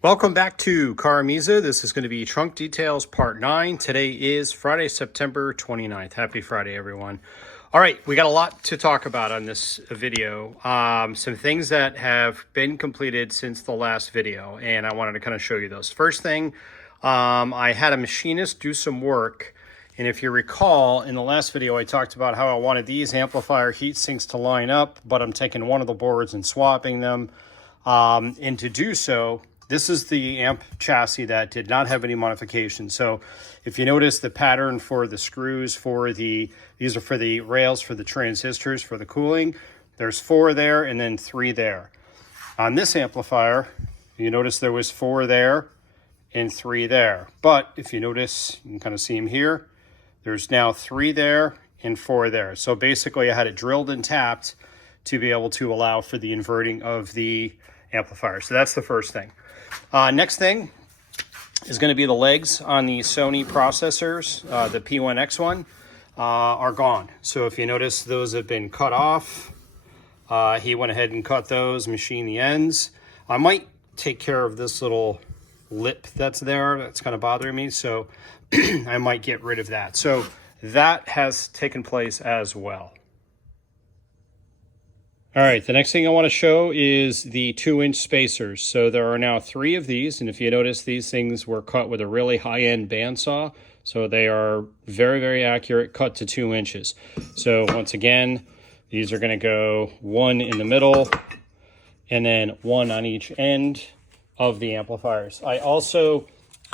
Welcome back to CarMiZa. This is going to be Trunk Details Part 9. Today is Friday, September 29th. Happy Friday, everyone. All right, we got a lot to talk about on this video. Some things that have been completed since the last video, and I wanted to kind of show you those. First thing, I had a machinist do some work, and if you recall, in the last video, I talked about how I wanted these amplifier heat sinks to line up, but I'm taking one of the boards and swapping them. And to do so, this is the amp chassis that did not have any modification. So if you notice the pattern for the screws for these are for the rails for the transistors for the cooling, there's 4 there and then 3 there. On this amplifier, you notice there was 4 there and 3 there. But if you notice, you can kind of see them here, there's now 3 there and 4 there. So basically I had it drilled and tapped to be able to allow for the inverting of the amplifier. So that's the first thing. Next thing is going to be the legs on the Sony processors. The P1X1 are gone. So if you notice, those have been cut off. He went ahead and cut those, machined the ends. I might take care of this little lip that's there. That's kind of bothering me. So I might get rid of that. So that has taken place as well. All right, the next thing I want to show is the 2-inch spacers. So there are now 3 of these, and if you notice, these things were cut with a really high-end bandsaw. So they are very, very accurate, cut to 2 inches. So once again, these are going to go 1 in the middle, and then 1 on each end of the amplifiers. I also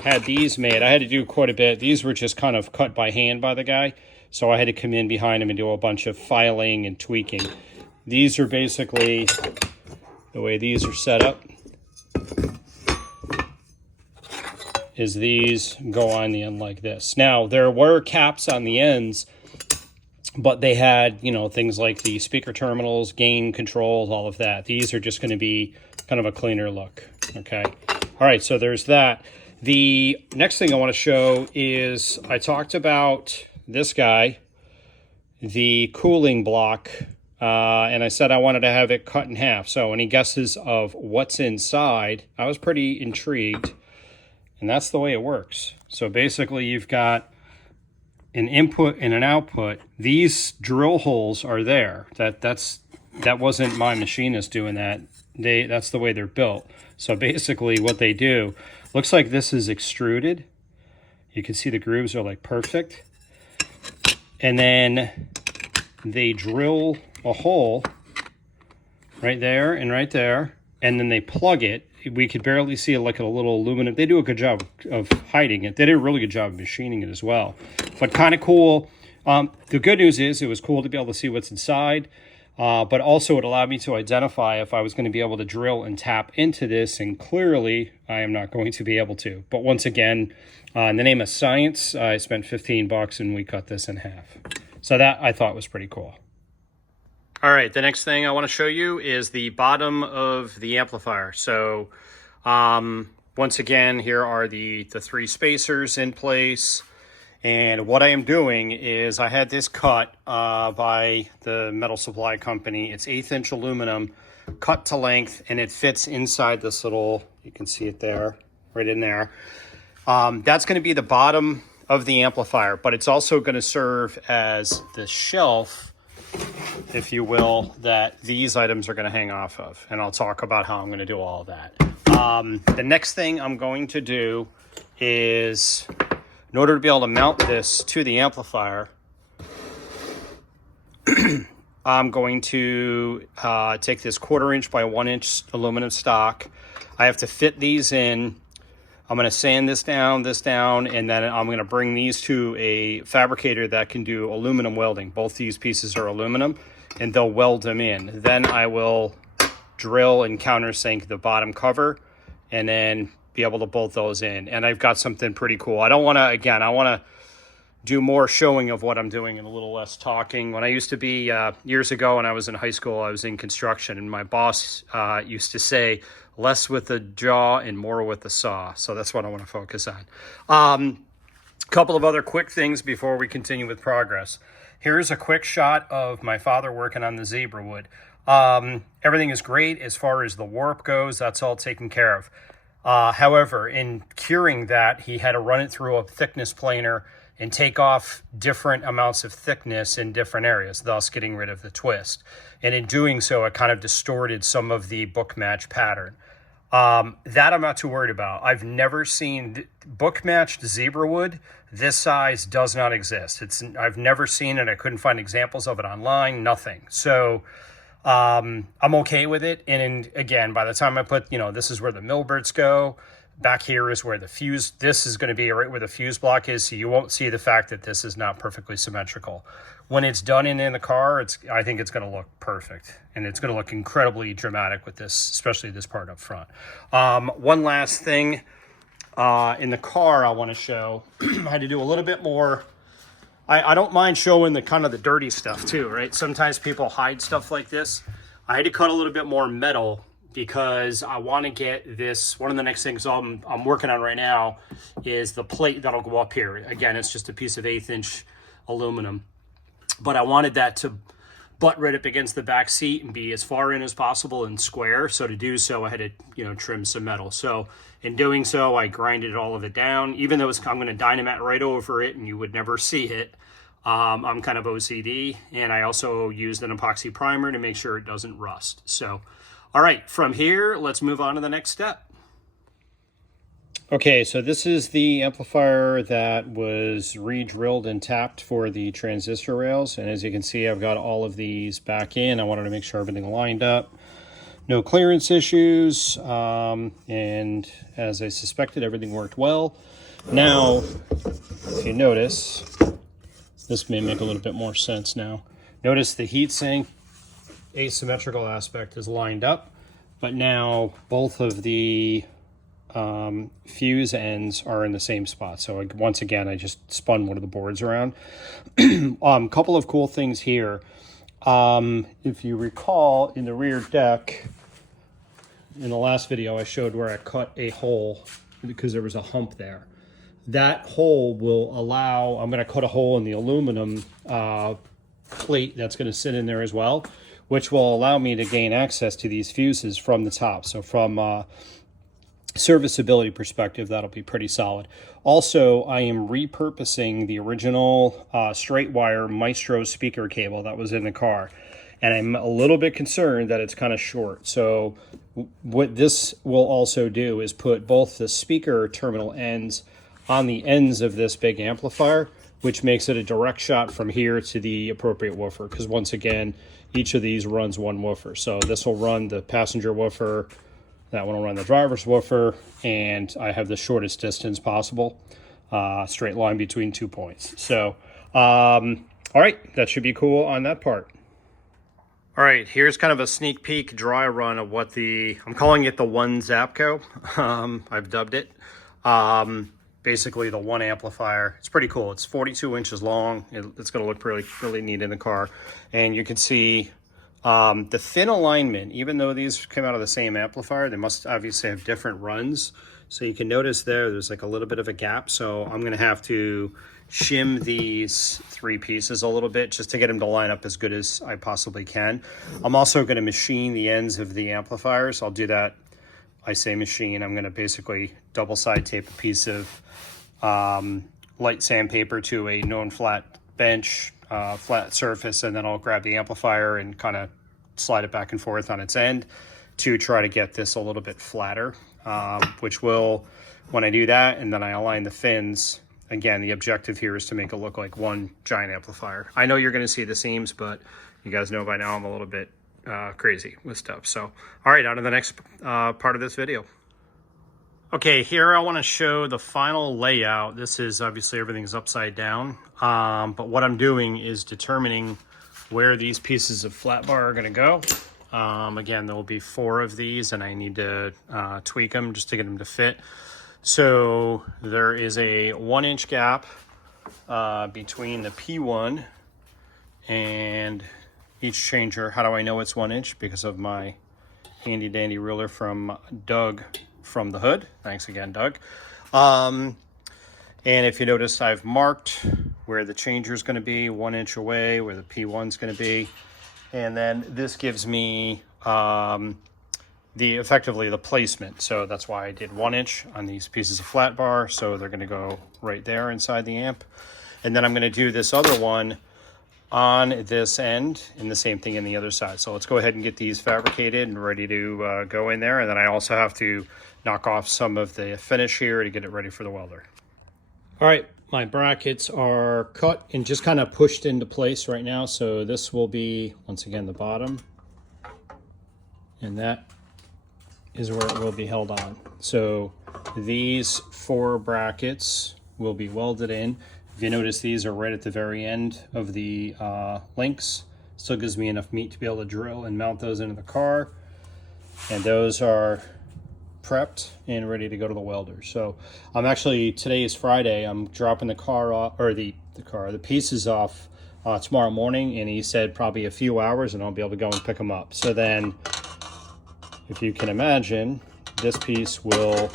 had these made. I had to do quite a bit. These were just kind of cut by hand by the guy. So I had to come in behind him and do a bunch of filing and tweaking. These are basically the way these are set up is these go on the end like this. Now, there were caps on the ends, but they had, you know, things like the speaker terminals, gain controls, all of that. These are just going to be kind of a cleaner look, okay? All right, so there's that. The next thing I want to show is I talked about this guy, the cooling block, and I said I wanted to have it cut in half. So any guesses of what's inside? I was pretty intrigued, and that's the way it works. So basically you've got an input and an output. These drill holes are there. That wasn't my machinist doing that. That's the way they're built. So basically what they do, looks like this is extruded. You can see the grooves are like perfect. And then they drill a hole right there and right there, and then they plug it. We could barely see it, like a little aluminum. They do a good job of hiding it. They did a really good job of machining it as well, but kind of cool. The good news is it was cool to be able to see what's inside, but also it allowed me to identify if I was going to be able to drill and tap into this, and clearly I am not going to be able to. But once again, in the name of science, I spent $15 and we cut this in half. So that I thought was pretty cool. All right, the next thing I want to show you is the bottom of the amplifier. So once again, here are the 3 spacers in place. And what I am doing is I had this cut by the metal supply company. It's 1/8-inch aluminum, cut to length, and it fits inside this little, you can see it there, right in there. That's going to be the bottom of the amplifier, but it's also going to serve as the shelf, if you will, that these items are going to hang off of. And I'll talk about how I'm going to do all of that. The next thing I'm going to do is, in order to be able to mount this to the amplifier, I'm going to take this 1/4-inch by 1-inch aluminum stock. I have to fit these in. I'm going to sand this down, and then I'm going to bring these to a fabricator that can do aluminum welding. Both these pieces are aluminum, and they'll weld them in. Then I will drill and countersink the bottom cover, and then be able to bolt those in. And I've got something pretty cool. I don't want to, again, I want to do more showing of what I'm doing and a little less talking. When I used to be, years ago when I was in high school, I was in construction, and my boss used to say, less with the jaw and more with the saw. So that's what I want to focus on. A couple of other quick things before we continue with progress. Here's a quick shot of my father working on the zebra wood. Everything is great as far as the warp goes. That's all taken care of. However, in curing that, he had to run it through a thickness planer and take off different amounts of thickness in different areas, thus getting rid of the twist. And in doing so, it kind of distorted some of the book match pattern. That I'm not too worried about. I've never seen book matched zebra wood this size does not exist. I've never seen it. I couldn't find examples of it online, nothing. So I'm okay with it. And again, by the time I put, this is where the millbirds go. Back here is where this is going to be right where the fuse block is. So you won't see the fact that this is not perfectly symmetrical. When it's done in the car, I think it's going to look perfect. And it's going to look incredibly dramatic with this, especially this part up front. One last thing in the car I want to show. I had to do a little bit more. I don't mind showing the kind of the dirty stuff too, right? Sometimes people hide stuff like this. I had to cut a little bit more metal because I want to get this. One of the next things I'm working on right now is the plate that'll go up here. Again, it's just a piece of 1/8 inch aluminum, but I wanted that to butt right up against the back seat and be as far in as possible and square. So to do so, I had to, trim some metal. So in doing so, I grinded all of it down, even though I'm going to Dynamat right over it and you would never see it. I'm kind of OCD, and I also used an epoxy primer to make sure it doesn't rust. So, all right, from here, let's move on to the next step. Okay, so this is the amplifier that was re-drilled and tapped for the transistor rails. And as you can see, I've got all of these back in. I wanted to make sure everything lined up. No clearance issues. And as I suspected, everything worked well. Now, if you notice, this may make a little bit more sense now. Notice the heatsink asymmetrical aspect is lined up, but now both of the fuse ends are in the same spot. So once again, I just spun one of the boards around. Couple of cool things here. If you recall, in the rear deck, in the last video, I showed where I cut a hole because there was a hump there. That hole will allow, I'm going to cut a hole in the aluminum plate that's going to sit in there as well, which will allow me to gain access to these fuses from the top. So from serviceability perspective, that'll be pretty solid. Also, I am repurposing the original straight wire Maestro speaker cable that was in the car. And I'm a little bit concerned that it's kind of short. So what this will also do is put both the speaker terminal ends on the ends of this big amplifier, which makes it a direct shot from here to the appropriate woofer. Because once again, each of these runs one woofer. So this will run the passenger woofer, that one will run the driver's woofer, and I have the shortest distance possible, straight line between 2 points. So, all right, that should be cool on that part. All right, here's kind of a sneak peek dry run of what I'm calling it the one Zapco. I've dubbed it. Basically the one amplifier. It's pretty cool. It's 42 inches long. It's going to look really neat in the car. And you can see the thin alignment, even though these came out of the same amplifier, they must obviously have different runs. So you can notice there's like a little bit of a gap. So I'm going to have to shim these three pieces a little bit just to get them to line up as good as I possibly can. I'm also going to machine the ends of the amplifiers. I'll do that. I say machine. I'm going to basically double side tape a piece of light sandpaper to a known flat bench, flat surface, and then I'll grab the amplifier and kind of slide it back and forth on its end to try to get this a little bit flatter, which will, when I do that and then I align the fins, again, the objective here is to make it look like one giant amplifier. I know you're going to see the seams, but you guys know by now I'm a little bit crazy with stuff. So, all right, on to the next part of this video. Okay, here I want to show the final layout. This is obviously everything's upside down, but what I'm doing is determining where these pieces of flat bar are going to go. Again, there will be 4 of these, and I need to tweak them just to get them to fit. So there is a 1-inch gap between the P1 and each changer. How do I know it's 1 inch? Because of my handy dandy ruler from Doug from the hood. Thanks again, Doug. And if you notice, I've marked where the changer is going to be 1 inch away, where the P1 is going to be. And then this gives me effectively the placement. So that's why I did 1 inch on these pieces of flat bar. So they're going to go right there inside the amp. And then I'm going to do this other one on this end and the same thing in the other side. So let's go ahead and get these fabricated and ready to go in there. And then I also have to knock off some of the finish here to get it ready for the welder. All right, my brackets are cut and just kind of pushed into place right now. So this will be, once again, the bottom. And that is where it will be held on. So these 4 brackets will be welded in. If you notice, these are right at the very end of the links. Still gives me enough meat to be able to drill and mount those into the car. And those are prepped and ready to go to the welder. So I'm actually, today is Friday, I'm dropping the car off, or the pieces off tomorrow morning, and he said probably a few hours and I'll be able to go and pick them up. So then, if you can imagine, this piece will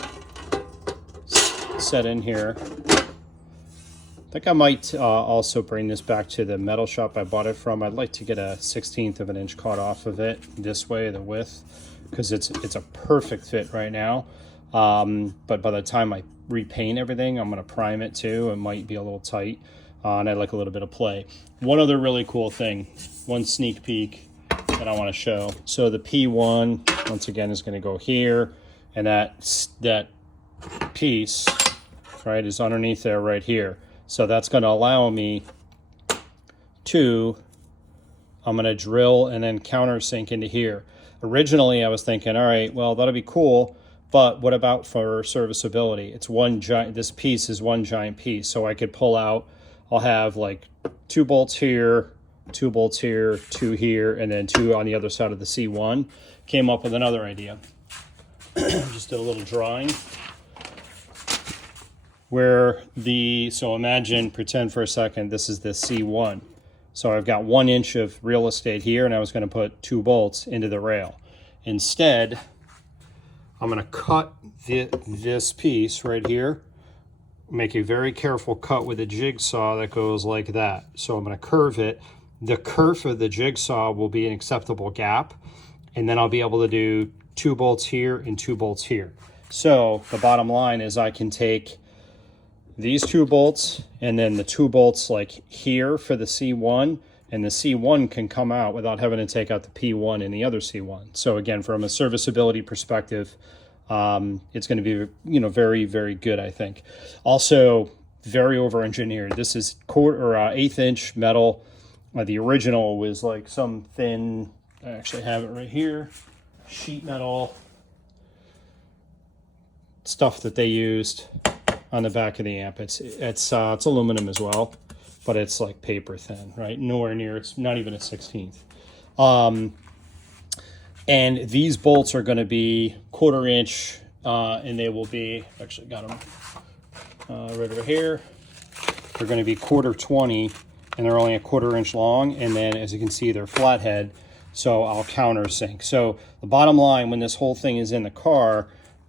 set in here. I think I might also bring this back to the metal shop I bought it from. I'd like to get a 1/16 of an inch cut off of it this way, the width, because it's a perfect fit right now. But by the time I repaint everything, I'm going to prime it too. It might be a little tight, and I'd like a little bit of play. One other really cool thing, one sneak peek that I want to show. So the P1, once again, is going to go here, and that piece, right, is underneath there right here. So that's going to allow me to, I'm going to drill and then countersink into here. Originally, I was thinking, all right, well, that'll be cool, but what about for serviceability? It's one giant, this piece is one giant piece, so I could pull out, I'll have like 2 bolts here, 2 bolts here, 2 here, and then 2 on the other side of the C1. Came up with another idea. Just did a little drawing where so imagine, pretend for a second, this is the C1. So I've got 1 inch of real estate here, and I was going to put 2 bolts into the rail. Instead, I'm going to cut this piece right here, make a very careful cut with a jigsaw that goes like that. So I'm going to curve it. The curve of the jigsaw will be an acceptable gap, and then I'll be able to do 2 bolts here and 2 bolts here. So the bottom line is I can take these 2 bolts and then the 2 bolts like here for the C1, and the C1 can come out without having to take out the P1 and the other C1. So again, from a serviceability perspective, it's going to be, you know, very, very good, I think. Also, very over-engineered. This is 1/4 inch metal. The original was like some thin, I actually have it right here, sheet metal stuff that they used on the back of the amp. It's aluminum as well, but it's like paper thin, right? Nowhere near, it's not even a 1/16. And these bolts are going to be 1/4 inch, and they will be, actually got them right over here. They're going to be 1/4 and they're only a 1/4 inch long. And then, as you can see, they're flathead, so I'll countersink. So the bottom line, when this whole thing is in the car,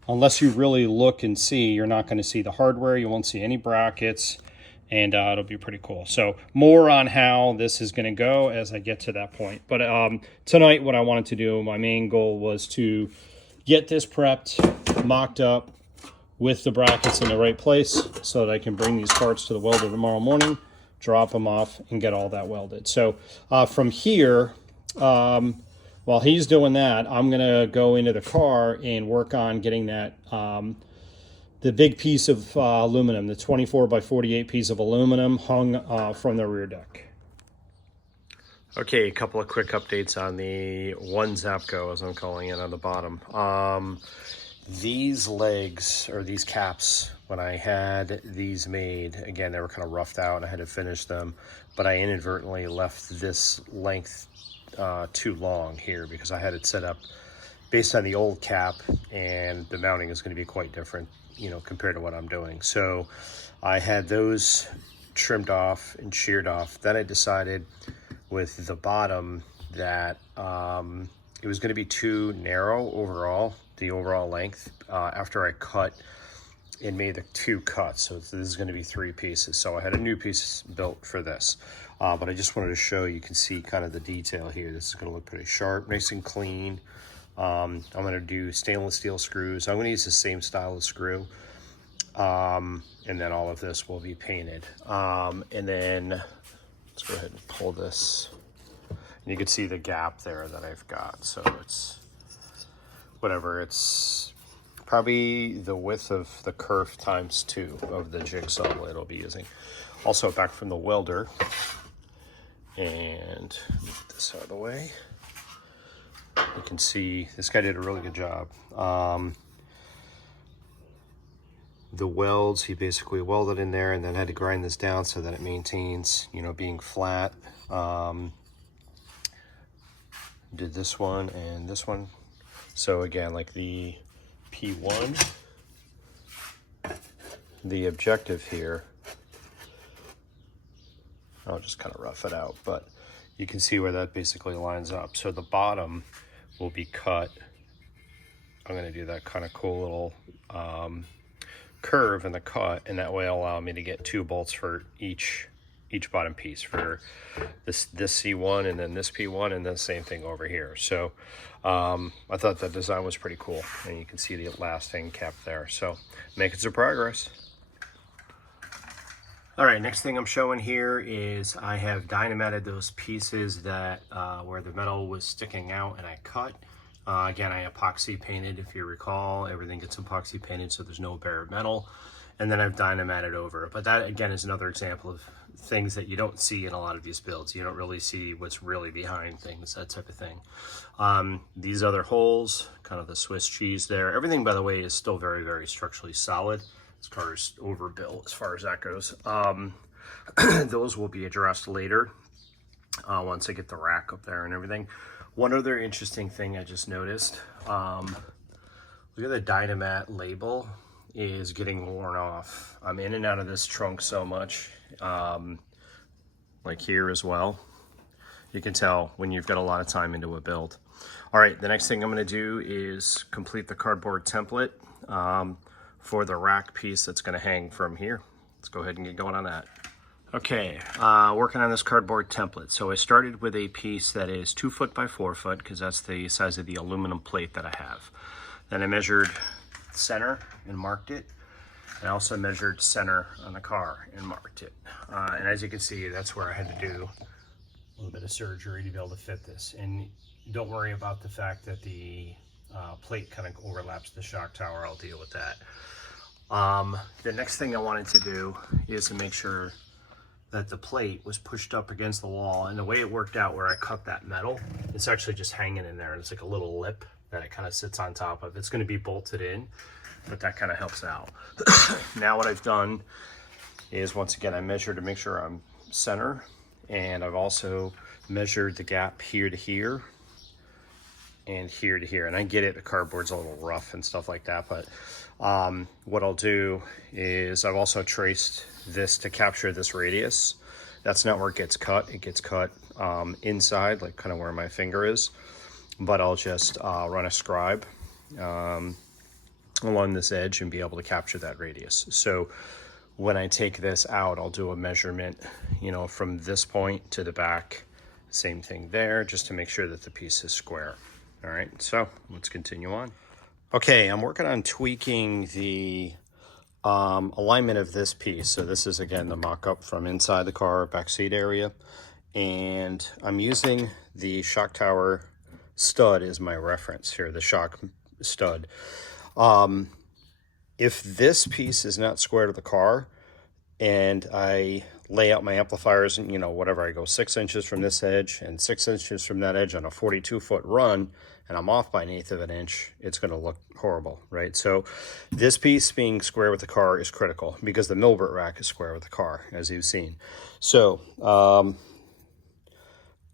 unless you really look and see, you're not going to see the hardware. You won't see any brackets, and it'll be pretty cool. So more on how this is going to go as I get to that point. But tonight, what I wanted to do, my main goal was to get this prepped, mocked up with the brackets in the right place so that I can bring these parts to the welder tomorrow morning, drop them off, and get all that welded. So from here, while he's doing that, I'm going to go into the car and work on getting that, the big piece of aluminum, the 24 by 48 piece of aluminum hung from the rear deck. Okay, a couple of quick updates on the one Zapco, as I'm calling it, on the bottom. These legs, or these caps, when I had these made, again, they were kind of roughed out and I had to finish them, but I inadvertently left this length too long here because I had it set up based on the old cap, and the mounting is going to be quite different, you know, compared to what I'm doing. So I had those trimmed off and sheared off. Then I decided with the bottom that it was going to be too narrow overall, the overall length, after I cut and made the 2 cuts. So this is going to be 3 pieces. So I had a new piece built for this. But I just wanted to show you can see kind of the detail here. This is going to look pretty sharp, nice and clean. I'm going to do stainless steel screws. I'm going to use the same style of screw. And then all of this will be painted. And then let's go ahead and pull this. And you can see the gap there that I've got. So it's whatever, it's probably the width of the kerf times 2 of the jigsaw blade I'll be using. Also back from the welder. And move this out of the way. You can see this guy did a really good job. The welds, he basically welded in there and then had to grind this down so that it maintains, you know, being flat. Did this one and this one. So again, like the P1, the objective here, I'll just kind of rough it out, but you can see where that basically lines up. So the bottom will be cut. I'm going to do that kind of cool little curve in the cut, and that way it'll allow me to get 2 bolts for each bottom piece, for this C1 and then this P1, and then same thing over here. So I thought that design was pretty cool, and you can see the lasting cap there. So making some progress. All right, next thing I'm showing here is I have dynamited those pieces that where the metal was sticking out, and I cut. Again, I epoxy painted, if you recall. Everything gets epoxy painted so there's no bare metal. And then I've dynamited over it. But that, again, is another example of things that you don't see in a lot of these builds. You don't really see what's really behind things, that type of thing. These other holes, kind of the Swiss cheese there. Everything, by the way, is still very, very structurally solid. This car is overbuilt as far as that goes. Those will be addressed later once I get the rack up there and everything. One other interesting thing I just noticed, look at the Dynamat label is getting worn off. I'm in and out of this trunk so much, like here as well. You can tell when you've got a lot of time into a build. All right, the next thing I'm gonna do is complete the cardboard template for the rack piece that's gonna hang from here. Let's go ahead and get going on that. Okay, working on this cardboard template. So I started with a piece that is 2 foot by 4 foot, because that's the size of the aluminum plate that I have. Then I measured center and marked it. I also measured center on the car and marked it. And as you can see, that's where I had to do a little bit of surgery to be able to fit this. And don't worry about the fact that the plate kind of overlaps the shock tower. I'll deal with that. The next thing I wanted to do is to make sure that the plate was pushed up against the wall, and the way it worked out where I cut that metal, it's actually just hanging in there. It's like a little lip that it kind of sits on top of. It's going to be bolted in, but that kind of helps out. Now what I've done is, once again, I measured to make sure I'm center, and I've also measured the gap here to here and here to here. And I get it, the cardboard's a little rough and stuff like that, but what I'll do is I've also traced this to capture this radius. That's not where it gets cut. It gets cut inside, like kind of where my finger is, but I'll just run a scribe along this edge and be able to capture that radius. So when I take this out, I'll do a measurement, you know, from this point to the back, same thing there, just to make sure that the piece is square. All right, so let's continue on. Okay, I'm working on tweaking the alignment of this piece. So this is, again, the mock-up from inside the car, backseat area. And I'm using the shock tower stud as my reference here, the shock stud. If this piece is not square to the car, and I lay out my amplifiers, and, you know, whatever, I go 6 inches from this edge and 6 inches from that edge on a 42-foot run, and I'm off by 1/8 of an inch, it's going to look horrible, right? So this piece being square with the car is critical, because the Milbert rack is square with the car, as you've seen. So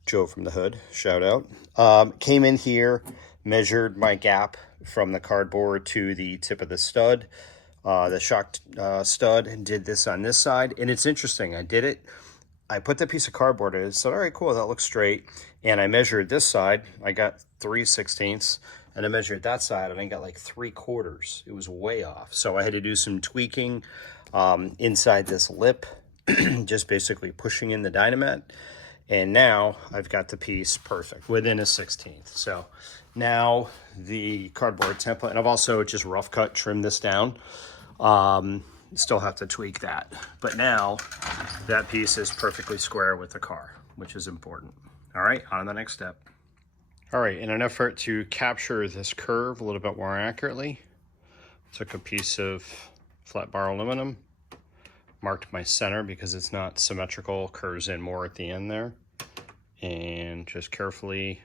Joe from the Hood, shout out, came in here, measured my gap from the cardboard to the tip of the stud, the shock stud, and did this on this side. And it's interesting, I put that piece of cardboard in and said, all right, cool, that looks straight. And I measured this side, I got 3/16, and I measured that side, and I got like 3/4. It was way off. So I had to do some tweaking inside this lip, just basically pushing in the Dynamat. And now I've got the piece perfect within a 16th. So now the cardboard template, and I've also just rough cut trimmed this down. Still have to tweak that. But now that piece is perfectly square with the car, which is important. All right, on to the next step. All right, in an effort to capture this curve a little bit more accurately, took a piece of flat bar aluminum, marked my center because it's not symmetrical, curves in more at the end there, and just carefully,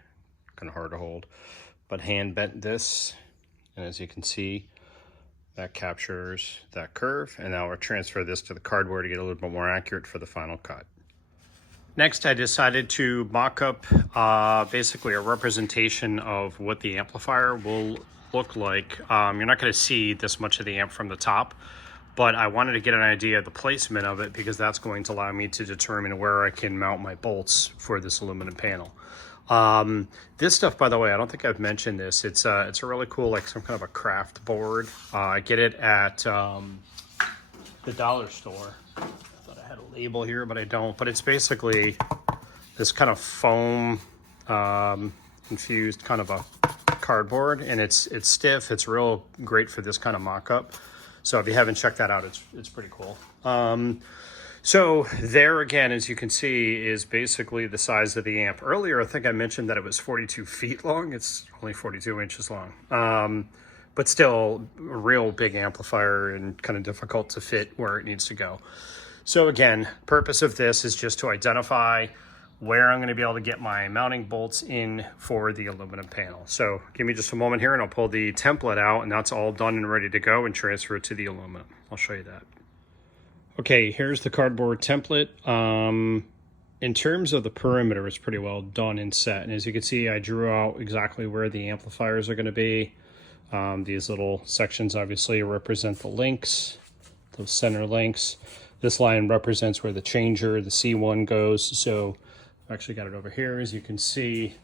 kind of hard to hold, but hand bent this, and as you can see, that captures that curve. And now we'll transfer this to the cardboard to get a little bit more accurate for the final cut. Next, I decided to mock up basically a representation of what the amplifier will look like. You're not going to see this much of the amp from the top, but I wanted to get an idea of the placement of it because that's going to allow me to determine where I can mount my bolts for this aluminum panel. This stuff, by the way, I don't think I've mentioned this. It's a really cool, like some kind of a craft board. I get it at the dollar store. I thought I had a label here, but I don't. But it's basically this kind of foam infused kind of a cardboard, and it's stiff. It's real great for this kind of mock-up. So if you haven't checked that out, it's pretty cool. So there again, as you can see, is basically the size of the amp. Earlier, I think I mentioned that it was 42 feet long. It's only 42 inches long. But still a real big amplifier and kind of difficult to fit where it needs to go. So again, purpose of this is just to identify where I'm going to be able to get my mounting bolts in for the aluminum panel. So give me just a moment here and I'll pull the template out, and that's all done and ready to go, and transfer it to the aluminum. I'll show you that. Okay, here's the cardboard template. In terms of the perimeter, it's pretty well done and set. And as you can see, I drew out exactly where the amplifiers are going to be. These little sections obviously represent the links, those center links. This line represents where the changer, the C1 goes. So I've actually got it over here. As you can see,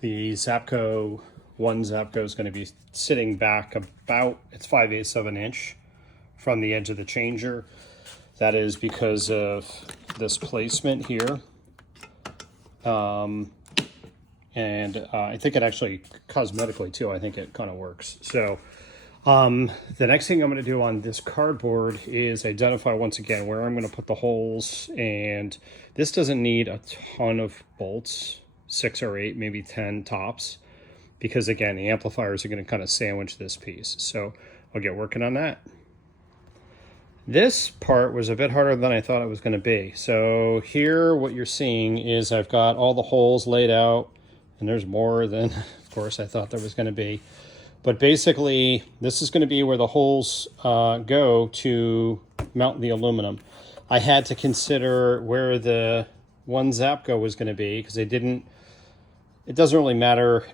the Zapco, one Zapco is going to be sitting back about, it's 5/8 of an inch from the edge of the changer. That is because of this placement here. And I think it actually, cosmetically too, I think it kind of works. So the next thing I'm going to do on this cardboard is identify once again where I'm going to put the holes. And this doesn't need a ton of bolts, 6 or 8, maybe 10 tops, because again, the amplifiers are going to kind of sandwich this piece. So I'll get working on that. This part was a bit harder than I thought it was going to be. So here what you're seeing is I've got all the holes laid out, and there's more than, of course, I thought there was going to be. But basically, this is going to be where the holes go to mount the aluminum. I had to consider where the one Zapco was going to be, because it doesn't really matter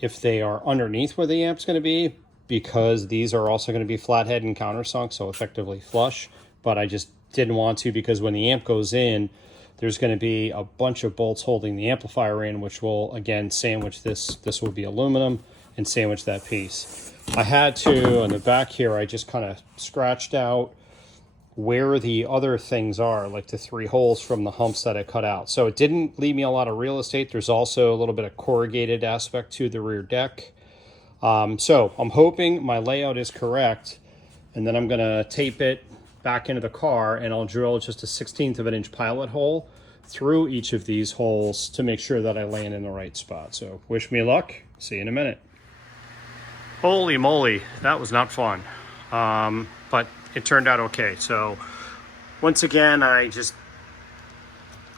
if they are underneath where the amp's going to be, because these are also going to be flathead and countersunk, so effectively flush. But I just didn't want to, because when the amp goes in, there's going to be a bunch of bolts holding the amplifier in, which will, again, sandwich this. This will be aluminum and sandwich that piece. I had to, on the back here, I just kind of scratched out where the other things are, like the 3 holes from the humps that I cut out. So it didn't leave me a lot of real estate. There's also a little bit of corrugated aspect to the rear deck. So I'm hoping my layout is correct, and then I'm going to tape it back into the car, and I'll drill just a 1/16 of an inch pilot hole through each of these holes to make sure that I land in the right spot. So wish me luck. See you in a minute. Holy moly, that was not fun. But it turned out okay. So once again, I just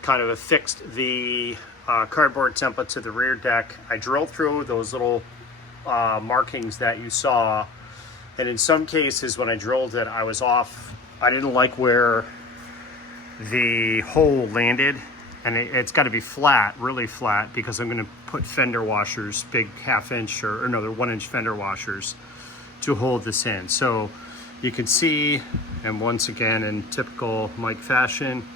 kind of affixed the cardboard template to the rear deck. I drilled through those little markings that you saw, and in some cases when I drilled it, I was off. I didn't like where the hole landed, and it's got to be flat, really flat, because I'm going to put fender washers, big 1/2 inch or no, they're 1 inch fender washers to hold this in. So you can see, and once again, in typical Mike fashion,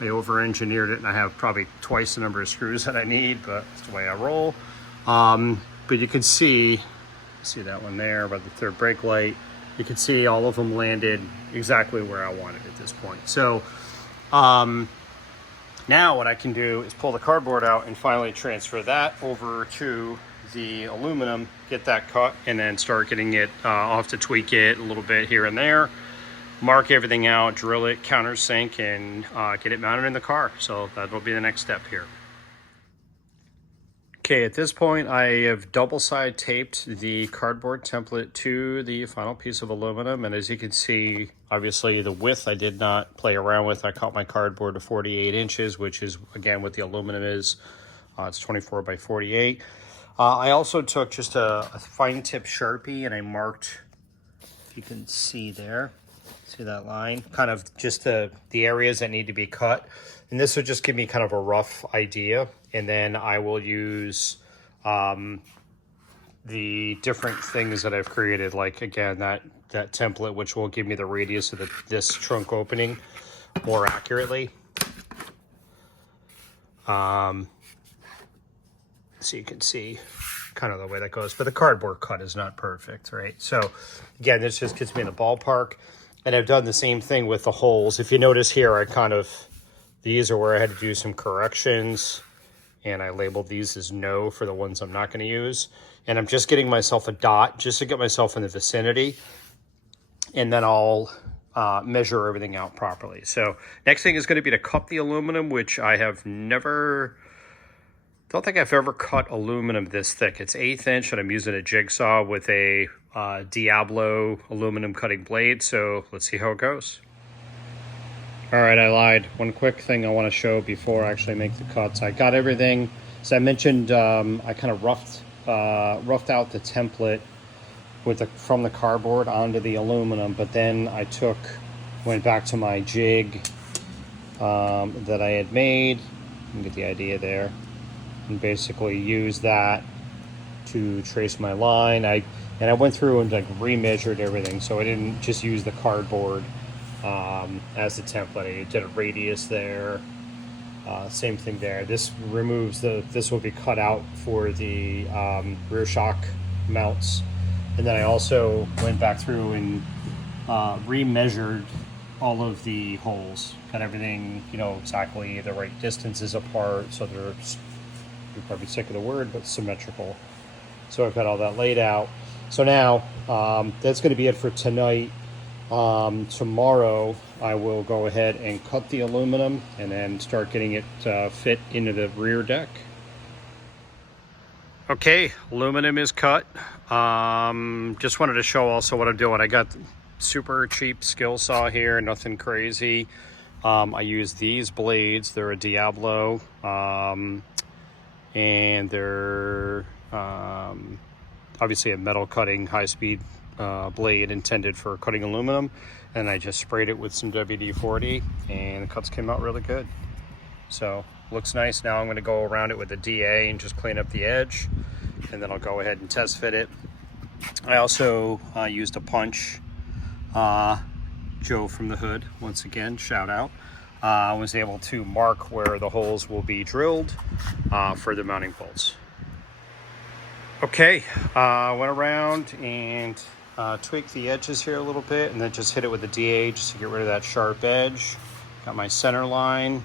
I over-engineered it, and I have probably twice the number of screws that I need, but that's the way I roll. But you can see that one there by the third brake light. You can see all of them landed exactly where I wanted at this point. So Now what I can do is pull the cardboard out and finally transfer that over to the aluminum, get that cut, and then start getting it, I'll have to tweak it a little bit here and there, mark everything out, drill it, countersink, and get it mounted in the car. So that'll be the next step here. Okay, at this point I have double side taped the cardboard template to the final piece of aluminum, and as you can see, obviously the width I did not play around with. I cut my cardboard to 48 inches, which is again what the aluminum is. It's 24 by 48. I also took just a fine tip Sharpie and I marked, if you can see there, see that line, kind of just the areas that need to be cut. And this would just give me kind of a rough idea. And then I will use the different things that I've created, like again, that template, which will give me the radius of this trunk opening more accurately. So you can see kind of the way that goes, but the cardboard cut is not perfect, right? So again, this just gets me in the ballpark. And I've done the same thing with the holes. If you notice here, I kind of, these are where I had to do some corrections, and I labeled these as no for the ones I'm not going to use. And I'm just getting myself a dot just to get myself in the vicinity, and then I'll measure everything out properly. So next thing is going to be to cut the aluminum, which I have never, don't think I've ever cut aluminum this thick. It's 1/8 inch, and I'm using a jigsaw with a Diablo aluminum cutting blade. So let's see how it goes. All right, I lied. One quick thing I want to show before I actually make the cuts. I got everything, as I mentioned, I kind of roughed out the template from the cardboard onto the aluminum, but then I went back to my jig that I had made. You can get the idea there. And basically use that to trace my line. I went through and like remeasured everything, so I didn't just use the cardboard as the template. I did a radius there, same thing there. This removes this will be cut out for the rear shock mounts, and then I also went back through and remeasured all of the holes, got everything, you know, exactly the right distances apart, so they're, you're probably sick of the word, but symmetrical. So I've got all that laid out. So now that's going to be it for tonight. Tomorrow I will go ahead and cut the aluminum and then start getting it fit into the rear deck. Okay, aluminum is cut. Just wanted to show also what I'm doing. I got super cheap skill saw here, nothing crazy. I use these blades. They're a Diablo, and they're obviously a metal cutting high-speed blade intended for cutting aluminum, and I just sprayed it with some WD-40 and the cuts came out really good. So looks nice. Now I'm going to go around it with a DA and just clean up the edge, and then I'll go ahead and test fit it. I also used a punch. Joe from the Hood, once again, shout out. I was able to mark where the holes will be drilled for the mounting bolts. Okay, went around and tweaked the edges here a little bit, and then just hit it with a DA just to get rid of that sharp edge. Got my center line,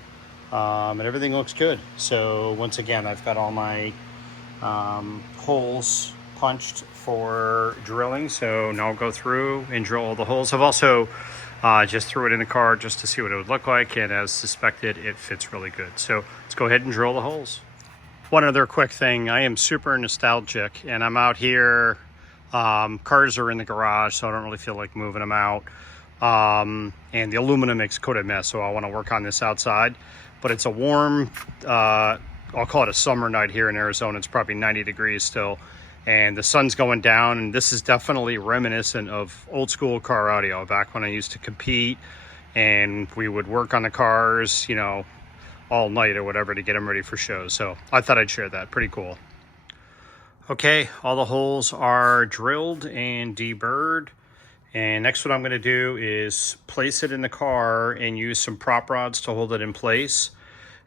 and everything looks good. So once again, I've got all my holes punched for drilling. So now I'll go through and drill all the holes. I've also just threw it in the car just to see what it would look like, and as suspected, it fits really good. So let's go ahead and drill the holes. One other quick thing, I am super nostalgic, and I'm out here, cars are in the garage, so I don't really feel like moving them out. And the aluminum makes quite a mess, so I want to work on this outside. But it's a warm, I'll call it a summer night here in Arizona. It's probably 90 degrees still, and the sun's going down, and this is definitely reminiscent of old school car audio, back when I used to compete, and we would work on the cars, you know, all night or whatever to get them ready for shows. So I thought I'd share that. Pretty cool. Okay, all the holes are drilled and deburred, and next what I'm going to do is place it in the car and use some prop rods to hold it in place,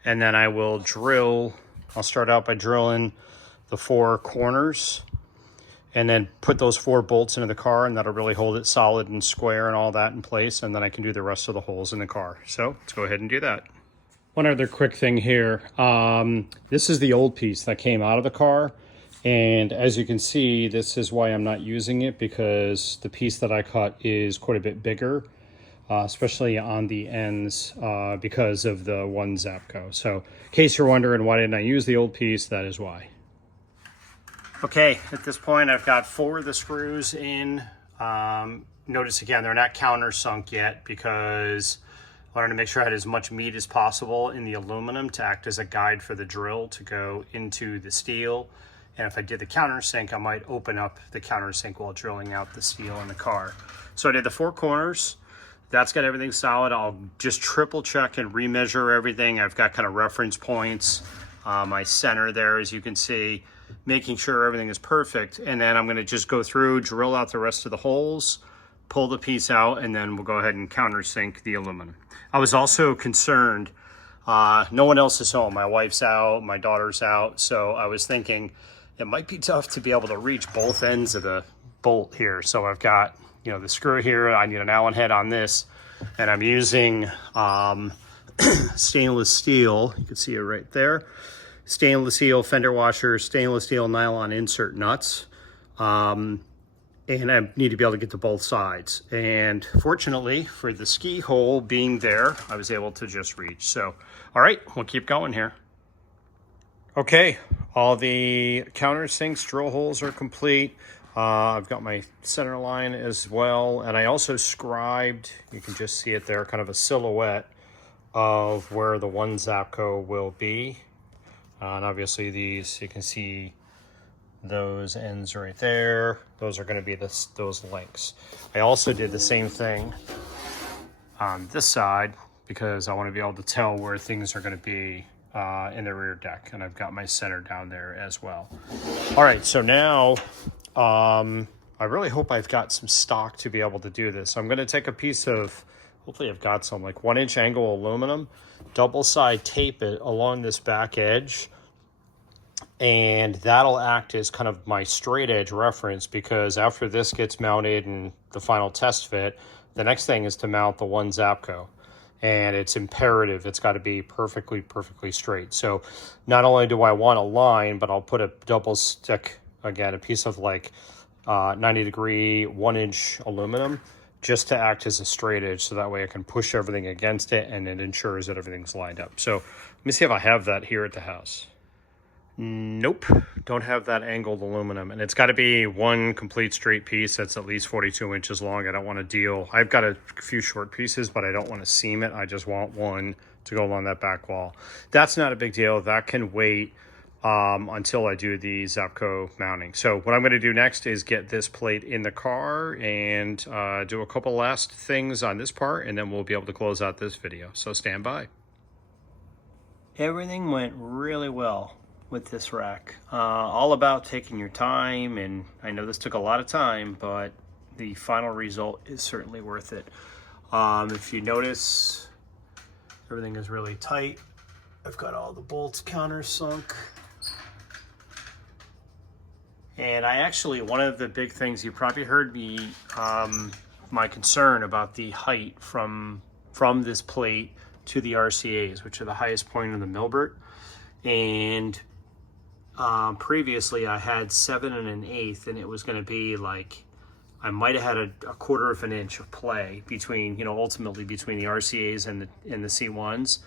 and then I will drill. I'll start out by drilling the 4 corners and then put those 4 bolts into the car, and that'll really hold it solid and square and all that in place, and then I can do the rest of the holes in the car. So let's go ahead and do that. One other quick thing here. This is the old piece that came out of the car. And as you can see, this is why I'm not using it, because the piece that I cut is quite a bit bigger, especially on the ends because of the one Zapco. So in case you're wondering why didn't I use the old piece, that is why. Okay, at this point I've got 4 of the screws in. Notice again, they're not countersunk yet because I wanted to make sure I had as much meat as possible in the aluminum to act as a guide for the drill to go into the steel. And if I did the countersink, I might open up the countersink while drilling out the steel in the car. So I did the 4 corners. That's got everything solid. I'll just triple check and remeasure everything. I've got kind of reference points. My center there, as you can see, making sure everything is perfect. And then I'm going to just go through, drill out the rest of the holes, pull the piece out, and then we'll go ahead and countersink the aluminum. I was also concerned, no one else is home. My wife's out, my daughter's out, so I was thinking it might be tough to be able to reach both ends of the bolt here. So I've got, you know, the screw here. I need an Allen head on this, and I'm using stainless steel. You can see it right there. Stainless steel fender washers, stainless steel nylon insert nuts. And I need to be able to get to both sides. And fortunately for the ski hole being there, I was able to just reach. So, all right, we'll keep going here. Okay, all the countersinks, drill holes are complete. I've got my center line as well. And I also scribed, you can just see it there, kind of a silhouette of where the one Zapco will be. And obviously these, you can see those ends right there. Those are going to be those links. I also did the same thing on this side because I want to be able to tell where things are going to be in the rear deck. And I've got my center down there as well. All right, so now I really hope I've got some stock to be able to do this. So I'm going to take a piece of, hopefully I've got some like 1-inch angle aluminum, double side tape it along this back edge. And that'll act as kind of my straight edge reference, because after this gets mounted and the final test fit, the next thing is to mount the one Zapco. And it's imperative, it's got to be perfectly straight. So not only do I want a line, but I'll put a double stick, again, a piece of like 90-degree 1-inch aluminum just to act as a straight edge. So that way I can push everything against it and it ensures that everything's lined up. So let me see if I have that here at the house. Nope, don't have that angled aluminum, and it's got to be one complete straight piece that's at least 42 inches long. I don't want to deal, I've got a few short pieces, but I don't want to seam it. I just want one to go along that back wall. That's not a big deal. That can wait until I do the Zapco mounting. So what I'm going to do next is get this plate in the car and do a couple last things on this part, and then we'll be able to close out this video. So stand by. Everything went really well with this rack. All about taking your time, and I know this took a lot of time, but the final result is certainly worth it. If you notice, everything is really tight. I've got all the bolts countersunk. And I actually, one of the big things, you probably heard me, my concern about the height from this plate to the RCAs, which are the highest point in the Milbert. And previously I had 7 1/8, and it was going to be like, I might have had a 1/4 of an inch of play between, you know, ultimately between the RCAs and the C1s.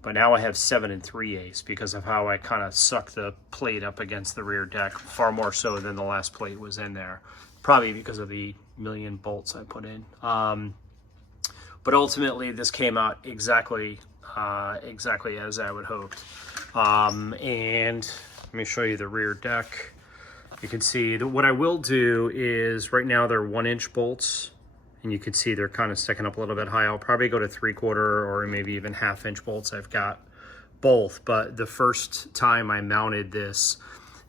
But now I have 7 3/8 because of how I kind of suck the plate up against the rear deck, far more so than the last plate was in there. Probably because of the million bolts I put in. But ultimately this came out exactly as I would hoped. And let me show you the rear deck. You can see that what I will do is, right now they're 1-inch bolts, and you can see they're kind of sticking up a little bit high. I'll probably go to 3/4 or maybe even 1/2-inch bolts. I've got both, but the first time I mounted this,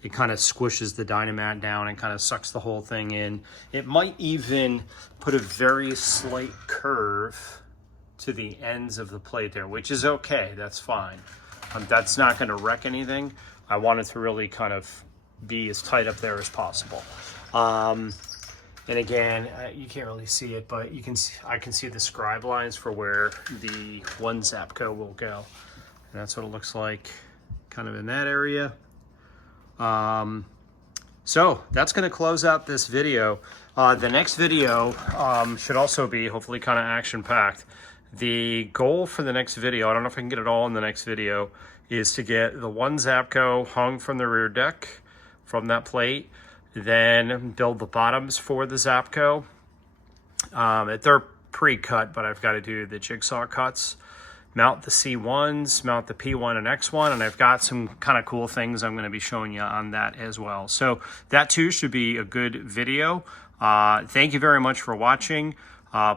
it kind of squishes the dynamat down and kind of sucks the whole thing in. It might even put a very slight curve to the ends of the plate there, which is okay, that's fine. That's not gonna wreck anything. I want it to really kind of be as tight up there as possible. And again, you can't really see it, but you can see, I can see the scribe lines for where the one Zapco will go. And that's what it looks like kind of in that area. So that's going to close out this video. The next video should also be hopefully kind of action-packed. The goal for the next video, I don't know if I can get it all in the next video, is to get the one Zapco hung from the rear deck from that plate, then build the bottoms for the Zapco. They're pre-cut, but I've got to do the jigsaw cuts. Mount the C1s, mount the P1 and X1, and I've got some kind of cool things I'm going to be showing you on that as well. So that too should be a good video. Thank you very much for watching.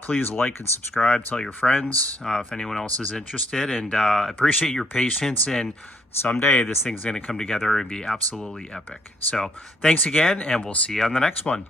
Please like and subscribe, tell your friends if anyone else is interested, and appreciate your patience, and someday this thing's going to come together and be absolutely epic. So thanks again, and we'll see you on the next one.